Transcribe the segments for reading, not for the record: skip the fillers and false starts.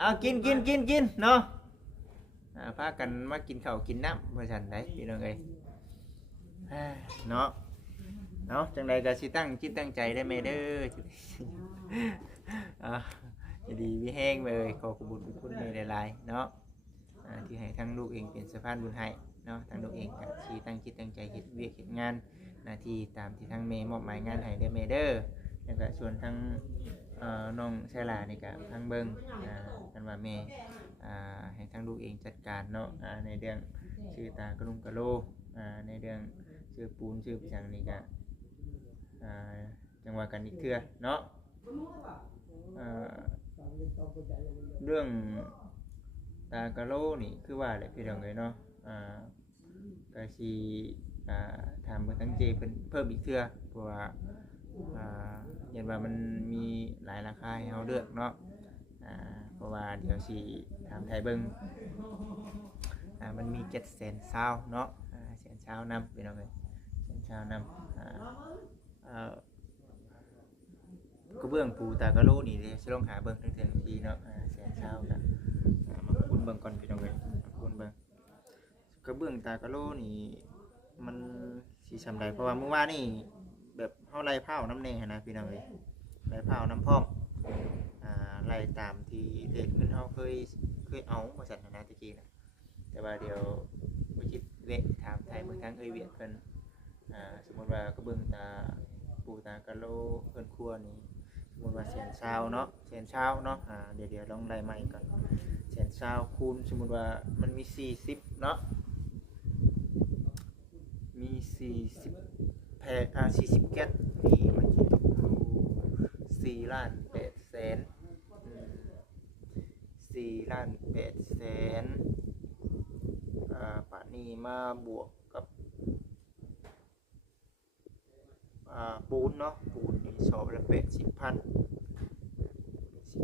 เอากินเนาะพากันมากินข้าวกินน้ำว่าซั่นได้พี่น้องเอ้ยเนาะจังใดก็สิตั้งจิตตั้งใจได้แม่เด้อจะดีมีแห้งเลยขอขอบคุณแม่หลายๆเนาะที่ให้ทั้งลูกเองเป็นสะพานบุญให้เนาะทั้งลูกเองก็สิตั้งจิตตั้งใจเฮ็ดเวียกเฮ็ดงานหน้าที่ตามที่ทั้งแม่มอบหมายงานให้ได้แม่เด้อแล้วก็ส่วนทั้งน้องชายหลานี่ก็ทั้งเบิ่งกันว่าแม่ให้ทั้งลูกเองจัดการเนาะในเรื่องชื่อตากระลุงกะโลในเรื่องชื่อปูนชื่อจังนี่ก็จังหวะกันอีกเทื่อเนาะเรื่องตากะโลนี่คือว่าแหละพี่น้องเอ้ยเนาะก็สิถามเพิ่นทั้งเจเพิ่มอีกเทื่อเพราะว่าเห็นว่ามันมีหลายราคาให้เฮาเลือกเนาะเพราะว่าเดี๋ยวสิถามไทยเบิ่งมันมี700,000เนาะ100,000นำพี่น้องเอ้ย100,000นำก็เบื้องปูตากะโลนี่สิลองหาเบิ่งถึงทีเนาะ100,000กันมาคูณเบิ่งก่อนพี่น้องเอ้ยคูณเบิ่งก็เบื้องตากะโลนี่มันสิซำใดเพราะว่าเมื่อวานนี่แบบเฮาไล่เผาน้ำแน่นะพี่น้องเอ้ยไล่เผาน้ำพร้อมไล่ตามที่เด็กเงินเฮาเคยเอาว่าซั่นนะตะกี้นะแต่ว่าเดี๋ยวบ่จิตเวะถามไทยเบิ่งทางเวียดเพิ่นสมมุติว่าก็เบิ่งปูตากะโลเพิ่นครัวนี่สมมุติว่า100,000เนาะ100,000เนาะเดี๋ยวลองไล่ใหม่ก่อน100,000คูณสมมุติว่ามันมี40เนาะมี40แพง40แก๊สนี่มันสิตกอยู่4,800,000 4,800,000ป่านนี้มาบวกกับปูนเนาะปูนนี่สอบละ80,000 10,000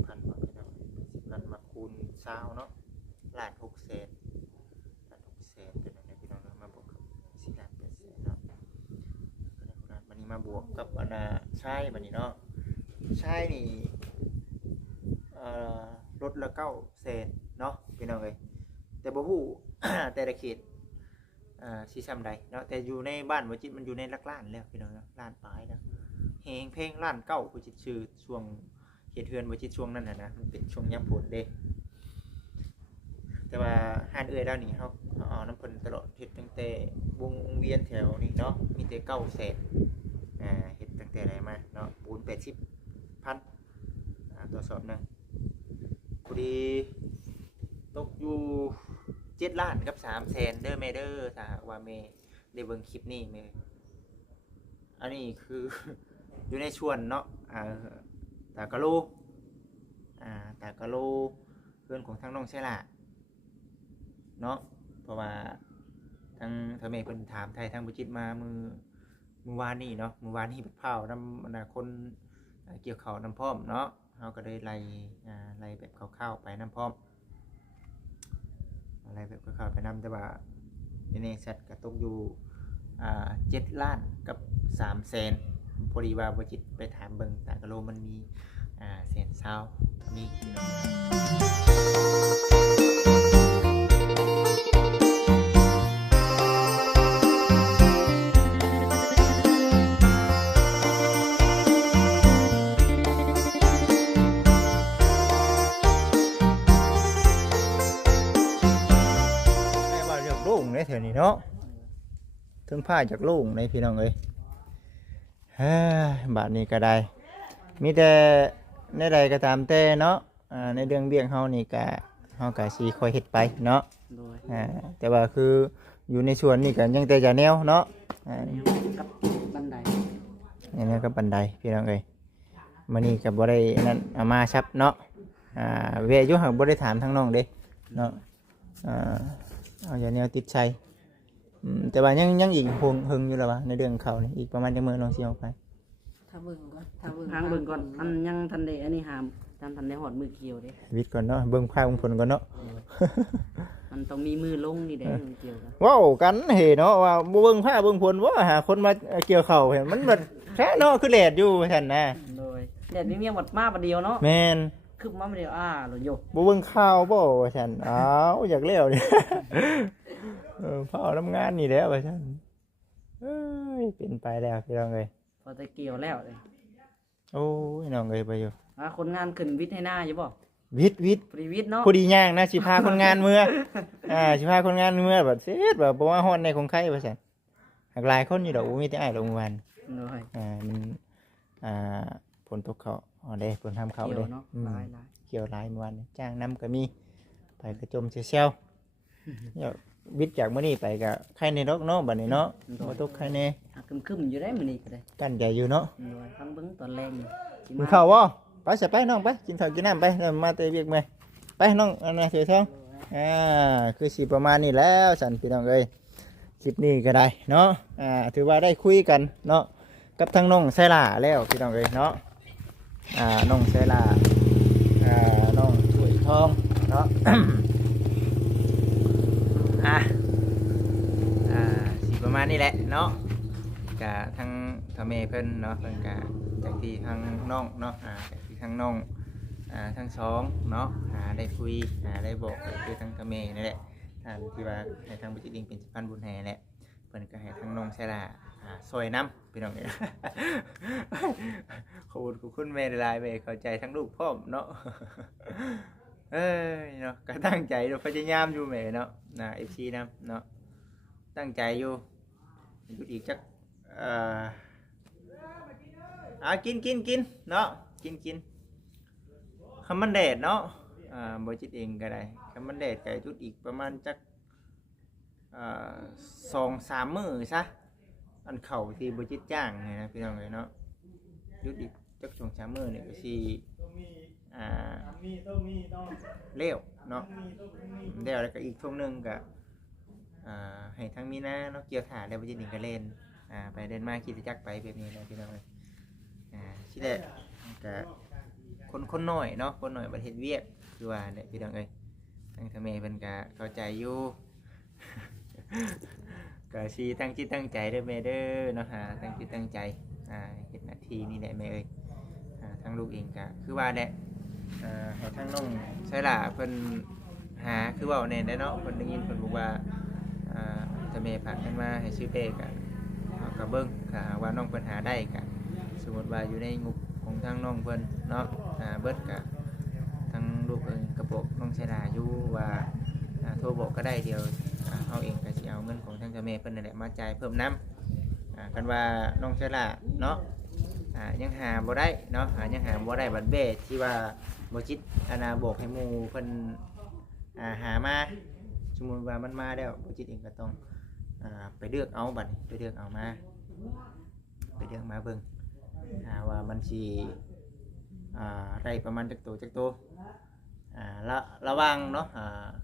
บาทพี่น้อง10,000มาคูณ20เนาะ1,600,000เป็นอันนี้พี่น้องมาบวกกับ4,800,000เนาะบัดนี้มาบวกกับอันใช่บัดนี้เนาะใช่นี่ลดละ900,000เนาะพี่น้องเอ้ยแต่บ่ฮู้ แต่ละเขตสิซำใดเนาะแต่อยู่ในบ้านบ่จิตมันอยู่ในหลักล้านแล้วพี่น้องเนาะล้านปลายแล้วแฮงเพลงล้านเก้าบ่จิตชื่อช่วงเขตเฮือนบ่จิตช่วงนั้นน่ะนะมันเป็นช่วงยามฝนเด้แต่ว่าห้านเอื้อยแล้วนี่เฮาเอาน้ำเพิ่นตลอดเฮ็ดตั้งแต่วงเวียนแถวนี้เนาะมีแต่900,000เฮ็ดตั้งแต่ไหนมาเนาะปูน80,000ตัวสอบนึงพอดีตกอยู่7 ล้านกับ300,000เด้อแม่เด้อถ้าหากว่าแม่ได้เบิ่งคลิปนี้แม่อันนี้คือ อยู่ในส่วนเนาะตากะโลตากะโลเพื่อนของทั้งน้องใช่ล่ะเนาะเพราะว่าทั้งแม่เพิ่นถามไทยทั้งบุจิตมามือวานนี่เนาะมือวานนี่เผานำคนเกี่ยวข้าวน้ำพร้อมเนาะเฮาก็ได้ไล่แบบคร่าวๆไปน้ำพร้อมอะไรแบบคร่าวๆไปน้ำแต่ว่าในสัตว์ก็ตกอยู่7 ล้านกับ300,000พอดีว่าบุจิตไปถามเบิ่งตากะโลมันมี100,000มีเท่านี้เนาะถึงผ้าจากลูกในพี่น้องเอ้ยบาทนี้ก็ได้มีแต่ในใดก็ตามแต่เนาะในเรื่องเบี้ยงเฮานี่ก็เฮาก็สิคอยเฮ็ดไปเนาะแต่ว่าคืออยู่ในส่วนนี่ก็ยังแต่จะแนวเนาะกับบันไดนี่ก็บันไดพี่น้องเอ้ยมื้อนี้ก็บ่ได้นั่นเอามาซับเนาะเวะอยู่หักบ่ได้ถามทั้งน้องเด้เนาะเอาอย่างแนวติดใจแต่ว่ายังอีกหึงอยู่แล้ววะในเรื่องเขานี่อีกประมาณจังมื้อน้องสิออกไปถ้าเบิ่งก่อนทางเบิ่งก่อนอันยังทันได้อันนี้หามทันได้หอดมือเกี่ยวเด้วิทย์ก่อนเนาะเบิ่งภาพผลก่อนเนาะมันต้องมีมือลงนี่เด้มือเกี่ยวกันว้าวกันเห็นเนาะว่าบ่เบิ่งภาพเบิ่งผลว่าหาคนมาเกี่ยวข้าวมันแบบแท้เนาะคือแลดอยู่ซั่นนะโดยแดดนี่เมียหมดมาบัดเดียวเนาะแม่น คือมาไม่ได้หรอโย บ่เบิ่งข่าวบ่ว่าซั่นอ้าวอยากแล้วนี่ เฝ้าทำงานนี่แหละว่าซั่นเอ้ยเป็นไปแล้วพี่น้องเอ้ย พอจะเกี่ยวแล้วเลย โอ้ยน้องเอ้ยไปอยู่ คนงานขึ้นวิทย์ให้หน้าอยู่บ่ วิทย์ ปรีวิทย์เนาะ พอดีย่างนะสิพาคนงานเมื่อ สิพาคนงานเมื่อแบบเสร็จแบบบ่ว่าฮอดในของใครว่าซั่นหากหลายคนอยู่ดอกบ่มีแต่อ้ายลงวัน เลย มันฝนตกเขาอ๋อเด้ฝนทำเขา เกี่ย เด้ วเนาะหลาย เกี่ยวหลายเมื่อวานนี้จ้างน้ำก็มีไปกระจมเซล เนี่ยวิทย์จากมื้อนี้ไปก็ใครในดอกเนาะบัดนี้เนาะบ่ตกใครใน คึมๆอยู่ได้มื้อนี้ก็ได้ กั้นใจอยู่เนาะ เลยทั้งเบิ่งตอนแรง กินข้าวบ่ไปสิไปน้องไปกินข้าวกินน้ำไปแล้วมาเตะเวียกมื้อไปน้องอันน่ะเสือทองคือสิประมาณนี้แล้วสันพี่น้องเอ้ยคลิปนี้ก็ได้เนาะถือว่าได้คุยกันเนาะกับทางน้องไซล่าแล้วพี่น้องเอ้ยเนาะน้องไซล่าน้องถ้วยทองเนาะ สิประมาณนี้แหละเนาะกะทั้งทำเมเพิ่นเนาะเพิ่นกะจากที่ทางน้องเนาะจากที่ทางน้องทั้งสองเนาะได้คุยได้บอกก็คือทางทำเมนี่แหละทางที่ว่าให้ทางบุตรดิงเป็นสะพานบุญแห่แหละเพิ่นก็ให้ทางน้องใช่ล่ะซอยน้ำพี่น้องเอ้ย ขอบคุณแม่หลายๆแม่เข้าใจทั้งลูกพ่อมเนาะ เอ้ยเนาะก็ตั้งใจเราพยายามอยู่แม่เนาะFC นำเนาะตั้งใจอยู่อีกจักกินเนาะกินคำมันแดดเนาะบ่จิตเองก็ได้คำมันแดดไก่จุดอีกประมาณจัก2-3 มื้อซะอันเข่าที่บ่จิตจ้างนี่นะพี่น้องเอ้ยเนาะจุดอีกจัก2-3 มื้อนี่ก็สิเลี้ยวเนาะเลี้ยวแล้วก็อีกช่วงนึงก็ให้ทั้งมีนาเนาะเกี่ยวถ่าแล้วบ่จิตเองก็เล่นไปเดินมาขี่จักรไปแบบนี้นะพี่น้องเอ้ยสิได้ก็คนน้อยเนาะคนน้อยประเทศเวียดคือว่าเนี่ยพี่น้องเอ้ยทางทะเมเพิ่นก็เข้าใจอยู่ ก็สิตั้งจิตตั้งใจเด้อแม่เด้อเนาะตั้งจิตตั้งใจเฮ็ดหน้าที่นี่แหละแม่เอ้ยทางลูกเองก็คือว่าแหละให้ทางน้องใช่ล่ะเพิ่นหาคือเว้าแน่ได้เนาะเพิ่นได้ยินเพิ่นบอกว่าทะเมฝากเงินมาให้ซื้อเป้ก็เอาก็เบิ่งถ้าว่าน้องเพิ่นหาได้ก็สมมุติว่าอยู่ในงบของทางน้องเพิ่นเนาะเบิดก็ทางลูกเองก็บอกน้องใช่ล่ะอยู่ว่าโทรบอกก็ได้เดียวเฮาเองก็สิเอาเงินของทางทะเมเพิ่นนั่นแหละมาจ่ายเพิ่มนำกันว่าน้องใช่ล่ะเนาะยังหาบ่ได้เนาะยังหาบ่ได้บัตรเบสที่ว่าบ่จิตบอกให้หมู่เพิ่นหามาสมมุติว่ามันมาแล้วบ่จิตเองก็ต้องไปเลือกเอาบัดไปเลือกเอามาไปเลือกมาเบิ่งว่ามันสิได้ประมาณจักโตระวังเนาะ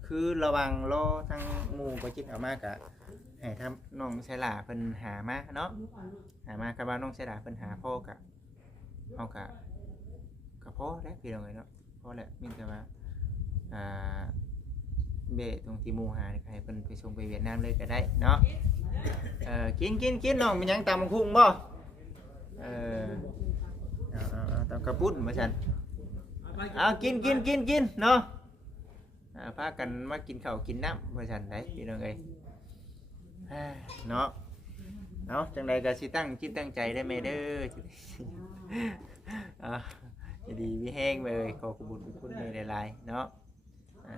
คือระวังรอทั้งหมู่บ่จิตเอามาก็ให้ทำน้องใช่ล่ะเพิ่นหามาเนาะหามาคันว่าน้องใช่ล่ะเพิ่นหาพ่อก็เอาก็พอแล้วพี่น้องเอ้ยเนาะพอแล้วมีแต่ว่าเบะตรงที่หมู่หานี่ให้เพิ่นไปส่งไปเวียดนามเลยก็ได้เนาะกินน้องมีหยังตำบักหุ่งบ่ตำกระปุ้นมาซั่นกินเนาะพากันมากินข้าวกินน้ำมาซั่นได้พี่น้องเอ้ยเนาะจังใดก็สิตั้งจิตตั้งใจได้แม่เด้อจะดีมีแห้งเลยขอขอบคุณแม่หลายๆเนาะ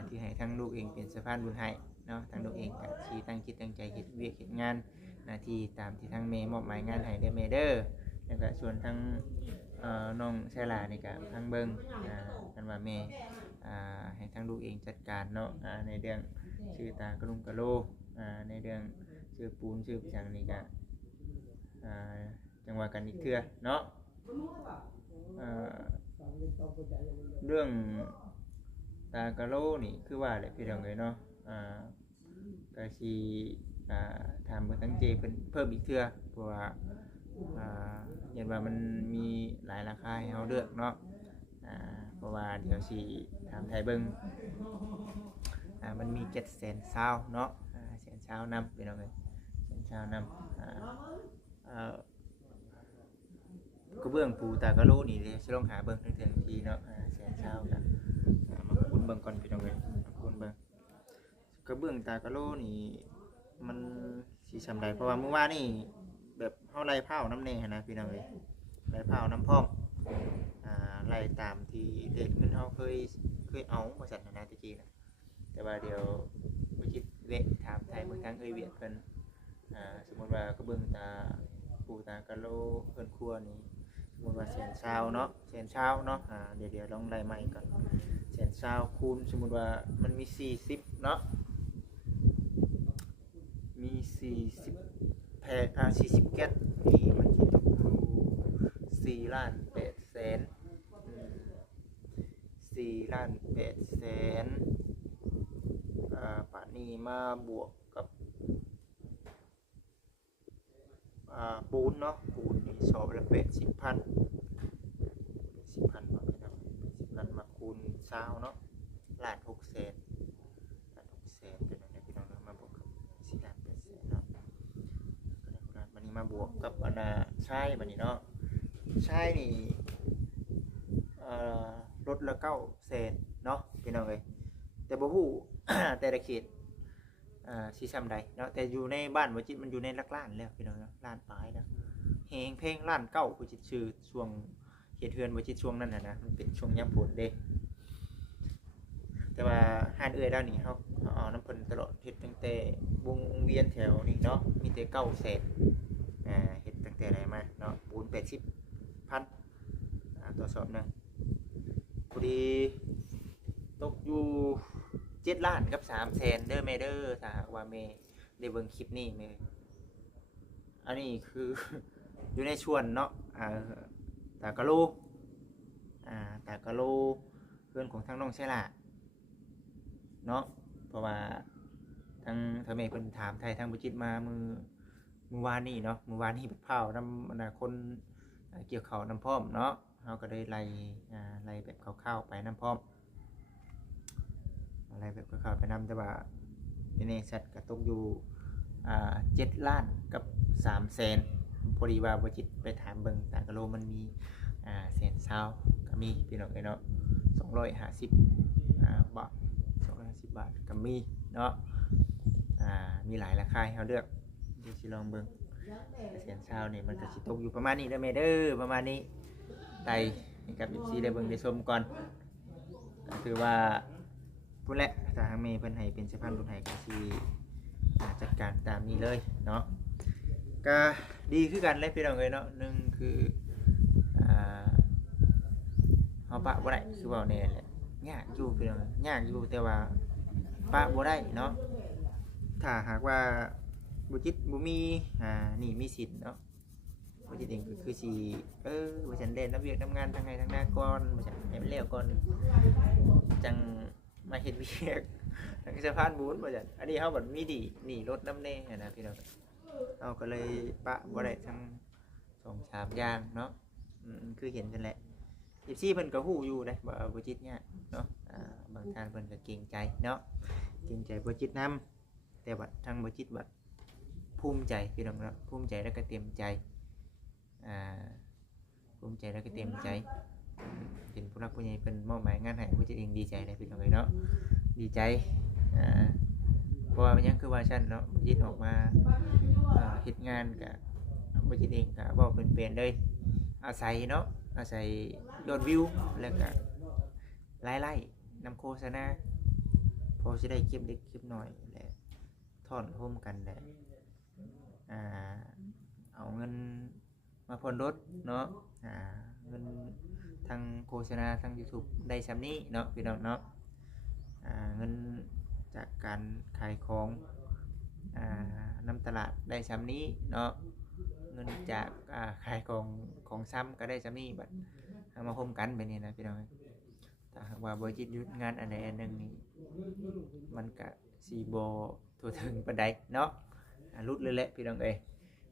ที่ให้ทั้งลูกเองเป็นสะพานบุญให้เนาะทั้งลูกเองก็สิตั้งจิตตั้งใจเฮ็ดเวียกเฮ็ดงานหน้าที่ตามที่ทั้งแม่มอบหมายงานให้ได้แม่เด้อแล้วก็ส่วนทั้งน้องใช่ล่ะนี่ก็ทั้งเบิ่งกันว่าแม่ให้ทั้งลูกเองจัดการเนาะในเรื่องชื่อตากระลุงกะโลในเรื่องชื่อปูนชื่อจังนี่ก็จังว่ากันอีกเทื่อเนาะเรื่องตากะโลนี่คือว่าแหละพี่น้องเอ้ยเนาะก็สิถามเพิ่นทั้งเจเพิ่มอีกเทื่อเพราะว่าเห็นว่ามันมีหลายราคาให้เฮาเลือกเนาะเพราะว่าเดี๋ยวสิถามไทยเบิ่งมันมี700,000เนาะ100,000นำพี่น้องเอ้ย100,000นำกระเบื้องปูตากะโลนี่เด้สิลองหาเบิ่งเทื่อทีเนาะ100,000กัน เบิ่งก่อนพี่น้องเอ้ยคูณเบิ่งกระเบื้องตากะโลนี่มันสิซำใดเพราะว่าเมื่อวานนี่แบบเฮาไล่เผาน้ำแน่นะพี่น้องเอ้ยไล่เผาน้ำพร้อมไล่ตามที่เด็กเงินเฮาเคยเอาว่าซั่นนะตะกี้นะแต่ว่าเดี๋ยวบ่คิดเวะถามไทยเบิ่งทางเอ้ยเวียดเพิ่นสมมุติว่ากระเบื้องตาปูตากะโลเพิ่นครัวนี่สมมุติว่า100,000เนาะ100,000เนาะเดี๋ยวลองไล่ใหม่ก่อน100,000คูณสมมุติว่ามันมี40เนาะมี40แพง40แก๊สนี่มันสิตกอยู่4,800,000 4,800,000ป่านนี้มาบวกกับปูนเนาะปูนนี่สอบละ80,000 10,000บ่พี่น้อง10,000มาคูณ20เนาะ1,600,000 1,600,000เป็นจังได๋พี่น้องมาบวกกับ4,800,000เนาะก็ได้คนนั้นบัดนี้มาบวกกับอันน่ะใช้บัดนี้เนาะใช้นี่ลดละ900,000เนาะพี่น้องเอ้ยแต่บ่ฮู้ แต่ละเขตสิซำใดเนาะแต่อยู่ในบ้านบ่จิตมันอยู่ในหลักล้านแล้วพี่น้องเนาะล้านปลายแล้วแฮงเพลงล้านเก้าบ่จิตชื่อช่วงเขตเฮือนบ่จิตช่วงนั้นน่ะนะมันเป็นช่วงยามฝนเด้แต่ว่าห้านเอื้อยแล้วนี่เฮาเอาน้ำเพิ่นตลอดเฮ็ดตั้งแต่วงเวียนแถวนี้เนาะมีแต่900,000เฮ็ดตั้งแต่ไหนมาเนาะปูน80,000ตัวสอบนึงพอดีตกอยู่7 ล้านกับ300,000เด้อแม่เด้อถ้าหากว่าแม่ได้เบิ่งคลิปนี้แม่อันนี้คือ อยู่ในชวนเนาะตากะโลตากะโลเพื่อนของทางน้องใช่ล่ะเนาะเพราะว่าทางแม่เพิ่นถามไทยทางบุจิตมามือวานนี้เนาะมือวานนี้เป็นเผานำคนเกี่ยวข้าวน้ำพร้อมเนาะเฮาก็ได้ไล่แบบคร่าวๆไปน้ำพร้อมอะไรแบบข่าวๆไปนำแต่ว่าในสัตว์ก็ตกอยู่7 ล้านกับ300,000พอดีว่าบ่จิตไปถามเบิ่งตากะโลมันมี120,000ก็มีพี่น้องเอ้ยเนาะ250บาท250 บาทก็มีเนาะมีหลายราคาให้เฮาเลือกเดี๋ยวสิลองเบิ่ง120,000นี่มันก็สิตกอยู่ประมาณนี้เด้อแม่เด้อประมาณนี้ไต่ให้กับ FC ได้เบิ่งได้ชมก่อนก็คือว่าพูดแหละถ้าทางเมย์เพิ่นให้เป็นสะพานบุญให้ก็สิจัดการตามนี้เลยเนาะก็ดีคือกันเลยพี่น้องเอ้ยเนาะนึงคือเฮาปะบ่ได้คือเว้าแน่แหละยากอยู่พี่น้องยากอยู่แต่ว่าปะบ่ได้เนาะถ้าหากว่าบ่จิตบ่มีนี่มีสิทธิ์เนาะบ่จิตเองก็คือสิว่าฉันเล่นน้ำเวียกน้ำงานทางไหนทางหน้าก่อนว่าฉันให้มันแล้วก่อนจังมาเฮ็ดเวียกทางสะพานบุญบ่จัดอันนี้เฮาบัดมีดีนี่รถน้ำแน่นะพี่น้องเอาก็เลยปะบ่ได้ทั้ง2-3อย่างเนาะคือเห็นกันแหละ FC เพิ่นก็ฮู้อยู่เด้บ่จิตเนี่ยเนาะบางท่านเพิ่นก็เกรงใจเนาะเกรงใจบ่จิตนำแต่บัดทางบ่จิตบัดภูมิใจพี่น้องเนาะภูมิใจแล้วก็เต็มใจภูมิใจแล้วก็เต็มใจเป็นผู้รักผู้ใหญ่เป็นมอบหมายงานให้ผู้จัดเองดีใจเลยพี่น้องเลยเนาะดีใจเพราะว่ามันยังคือว่าฉันเนาะยิดออกมาเฮ็ดงานกับผู้จัดเองกับบอกเป็นเลยอาศัยเนาะอาศัยยอดวิวแล้วก็ไล่นำโฆษณาพอจะได้เก็บเล็กเก็บหน่อยแหละทอนร่วมกันแหละเอาเงินมาผ่อนรถเนาะเงินทางโฆษณาทาง YouTube ได้ซ้ำนี้เนาะพี่น้องเนาะเงินจากการขายของนำตลาดได้ซ้ำนี้เนาะเงินจากขายของซ้ำก็ได้ซ้ำนี้บัดเอามาพมกันไปนี่นะพี่น้องถ้าหากว่าบริจิตยุดงานอันใดอันหนึ่งนี่มันก็สีโบทั่วถึงปานใดเนาะรุดเลยแหละพี่น้องเอ้ย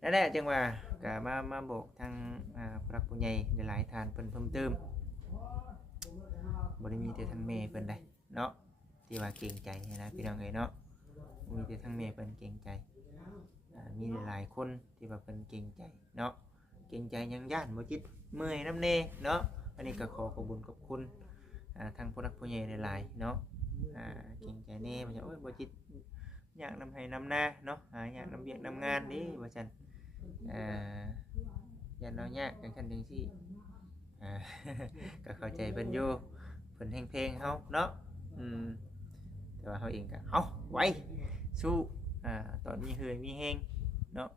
นั่นแหละจังว่าก็มาบอกทางผู้รักผู้ใหญ่หลายๆท่านเพิ่นเพิ่มเติมบ่ได้มีแต่ทางแม่เพิ่นได้เนาะที่ว่าเกรงใจนะพี่น้องเอ้ยเนาะมีแต่ทางแม่เพิ่นเกรงใจมีหลายๆคนที่ว่าเพิ่นเกรงใจเนาะเกรงใจยังย่านบ่จิตเมื่อยน้ำแน่เนาะอันนี้ก็ขอขอบคุณ ทางผู้รักผู้ใหญ่หลายๆเนาะเก่งใจแน่ว่าจะโอ้ยบ่จิตอยากนำให้นำหน้าเนาะอยากนำเวียกนำงานเดิว่าซั่นอย่าเนายากจังซั่นจังซี่ก็เข้าใจเพิ่นอยู่เพิ่นแฮงเพลงเฮาเนาะแต่ว่าเฮาเองก็เอาไว้สู้ตอนมีเหือมีแฮงเนาะ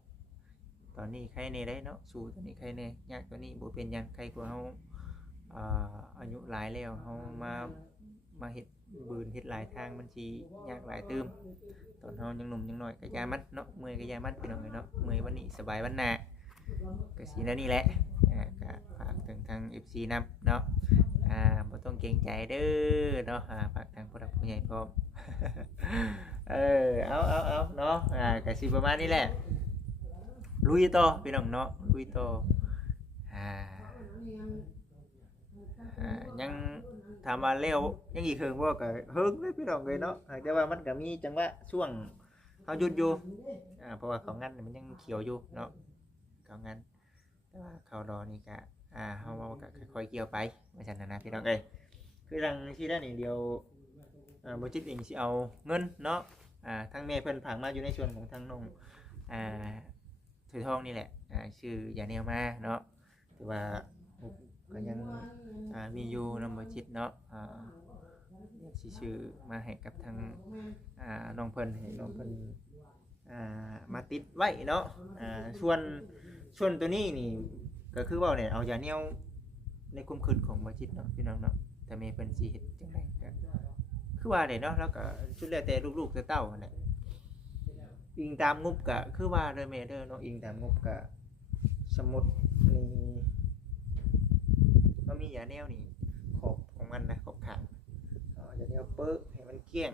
ตอนนี้ใครแน่ได้เนาะสู้ตอนนี้ใครแน่ยากตอนนี้บ่เป็นหยังใครกว่าเฮาอายุหลายแล้วเฮามาเฮ็ดบืนเฮ็ดหลายทางมันสิยากหลายตื้มตอนเฮายังหนุ่มยังน้อยก็อย่ามันเนาะเมื่อยก็อย่ามันพี่น้องเอ้ยเนาะเมื่อยวันนี้สบายวันหน้าก็สิแนวนี้แหละก็ฝากถึงทาง FC นำเนาะบ่ต้องเกรงใจเด้อเนาะฝากทางผู้หลักผู้ใหญ่พร้อม เอาเนาะก็สิประมาณนี้แหละลุยต่อพี่น้องเนาะลุยต่อยังถามว่าเร็วยังอีกเฮิงบ่ก็เฮิงเลยพี่น้องเลยเนาะแต่ว่ามันก็มีจังหวะช่วงเฮาหยุดอยู่เพราะว่าเขางั้นมันยังเขียวอยู่เนาะเขางั้นแต่ว่าเขารอนี่ก็เฮาก็ค่อยๆเกี่ยวไปว่าซั่นนะพี่น้องเอ้ยคือดังที่ได้นี่เดียวบ่จิตเองสิเอาเงินเนาะทางแม่เพิ่นฝากมาอยู่ในส่วนของทางน้องถือทองนี่แหละชื่อยาแนวมาเนาะถือว่าก็ยังมีอยู่นำบ่จิตเนาะสิชื่อมาให้กับทางน้องเพิ่นให้น้องเพิ่นมาติดไว้เนาะส่วนตัวนี้นี่ก็คือว่าเนี่ยเอายาแนวในความคิดของบ่จิตเนาะพี่น้องเนาะแต่แม่เพิ่นสิเฮ็ดจังไดก็คือว่าเนี่ยเนาะแล้วก็สุดแล้วแต่ลูกๆเต้าๆนั่นแหละอิงตามงบก็คือว่าเด้อแม่เด้อเนาะอิงตามงบก็สมมุตินี่ก็มียาแนวนี่ขอบของมันนะขอบขางยาแนวเปิ้ลให้มันเกลี้ยง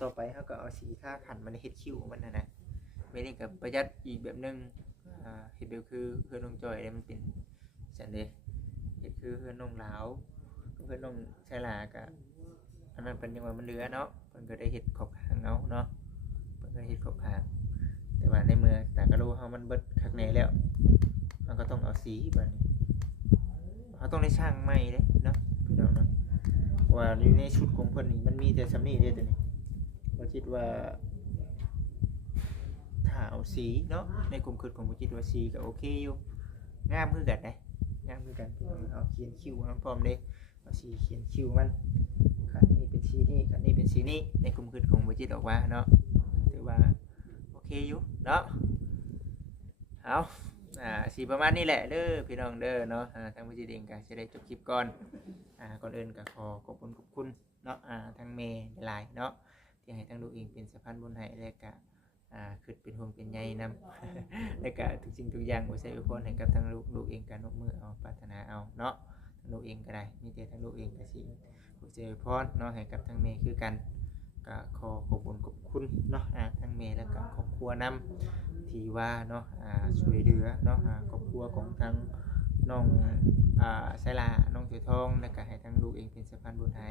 ต่อไปเฮาก็เอาสีทาขันมันเฮ็ดคิ้วมันนะแม่นี่ก็ประหยัดอีกแบบนึงเฮ็ดแบบคือเฮือนน้องจอยได้มันเป็นจังได๋เฮ็ดคือเฮือนน้องหลาวเฮือนน้องชายหลาก็อันนั้นเป็นยังว่ามันเหลือเนาะเพิ่นก็ได้เฮ็ดขอบขางเอาเนาะเพิ่นก็เฮ็ดขอบขางแต่ว่าในเมื่อตากะโลเฮามันเบิดคักแน่แล้วมันก็ต้องเอาสีบัดนี้เฮาต้องได้สร้างใหม่เด้เนาะพี่น้องเนาะว่าอยู่ในชุดของเพิ่นนี่มันมีแต่ซำนี้เด้ตัวนี้บ่คิดว่าถ้าเอาสีเนาะในความคิดของบ่คิดว่าสีก็โอเคอยู่งามคือกันเด้งามคือกันพี่น้องเอาเขียนคิ้วมันพร้อมเด้เอาสีเขียนคิ้วมันคันนี้เป็นสีนี้คันนี้เป็นสีนี้ในความคิดของบ่จิตออกว่าเนาะถือว่าโอเคอยู่เนาะเอาสีประมาณนี้แหละเด้อพี่น้องเด้อเนาะทางบ่จิตเองก็สิได้จบคลิปก่อนก่อนอื่นก็ขอขอบคุณเนาะทางเมย์หลายเนาะที่ให้ทางลูกเองเป็นสะพานบุญให้และก็คิดเป็นห่วงเป็นใยนำ และก็ทุกสิ่งทุกอย่างบ่ใส่อวยพรให้กับทางลูกเองก็นกมือเอาปรารถนาเอาเนาะทางลูกเองก็ได้มีแต่ทางลูกเองก็สิบ่ใส่อวยพรเนาะให้กับทางเมย์คือกันก็ขอขอบคุณเนาะทางเมย์แล้วก็ครอบครัวนำที่ว่าเนาะช่วยเหลือเนาะครอบครัวของทางน้องไซลาน้องถือทองแล้วก็ให้ทางลูกเองเป็นสะพานบุญให้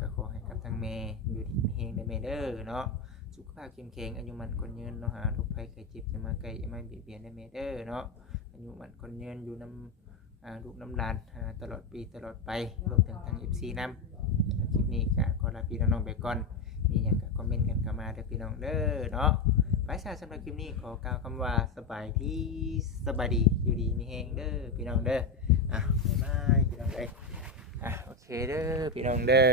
ก็ขอให้กับทางแม่อยู่ดีมีแฮงได้แม่เด้อเนาะสุขภาพเข้มแข็งอายุมันคนยืนเนาะโรคภัยไข้เจ็บจะมาใกล้อย่ามาเบียดเบียนได้แม่เด้อเนาะอายุมันคนยืนอยู่นำลูกน้ำหลานตลอดปีตลอดไปรวมถึงทาง FC นำคลิปนี้ก็ขอลาพี่น้องไปก่อนมีหยังก็คอมเมนต์กันเข้ามาเด้อพี่น้องเด้อเนาะไปซะสำหรับคลิปนี้ขอกล่าวคำว่าสบายดีอยู่ดีมีแฮงเด้อพี่น้องเด้อบ๊ายบายพี่น้องเอ้ยโอเคเด้อพี่น้องเด้อ